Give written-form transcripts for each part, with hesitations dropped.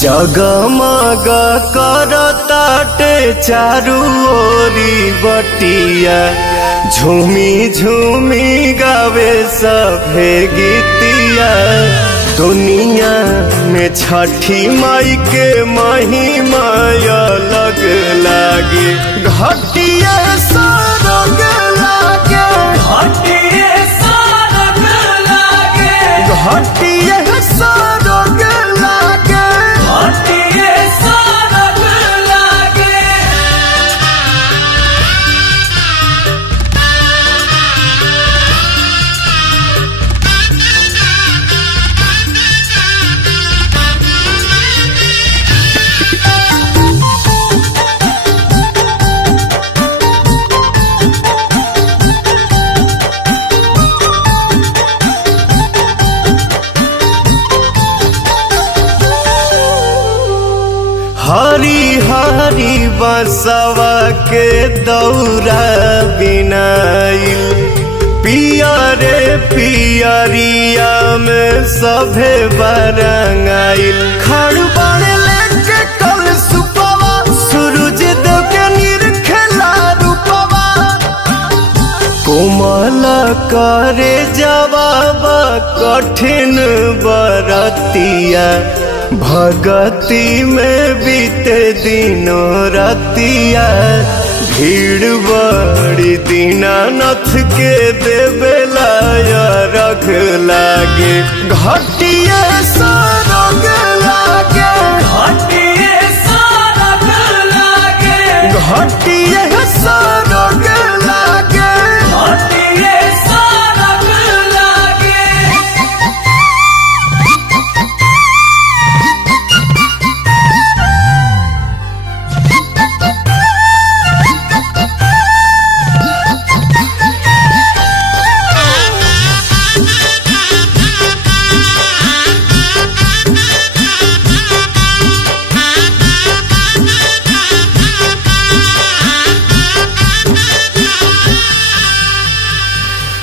जगमग करताटे चारू ओरी बटिया, झूमी झूमी गावे सभे गीतिया। दुनिया में छठी माई के महिमा अलग लागे, घटिया सरग लागे, घटिया सरग लागे, घटिया सरग लागे। घटिया सरग लागे। हरी हरी बसवा के दौरा बिनाइल, पियरे पियरिया में सभे बरंगाइल। खड़बड़ लेके कल सुपवा, सूरज देव के निरखेला रूपवा। कोमल करे जवाब कठिन बरतिया, भगती में बीते दिनों रतिया। भीड़ बड़ी दीनानाथ के देवेला रख लागे, घटिया सरग लागे, घटिया सरग लागे, घटिया सरग लागे। घटिया सरग लागे।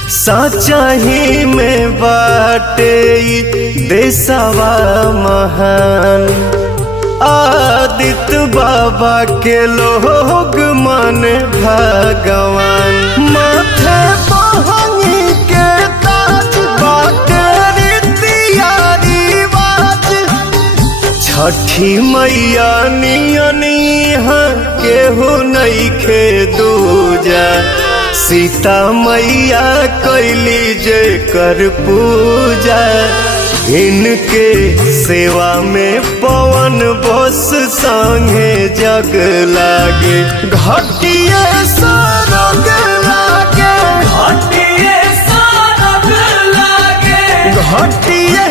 सचही में बाटे देशवा महान, आदित्य बाबा के लोग मन भगवान। माथे बहनी के ताज बाटे रीतिया रिवाज, छठी मैया नियनिहा केहू नइखे दूजा। सीता मैया कैली जेकर पूजा, इनके सेवा में पवन बस संगे जग लागे, घटिया सरग लागे, घटिया सरग लागे, घटिया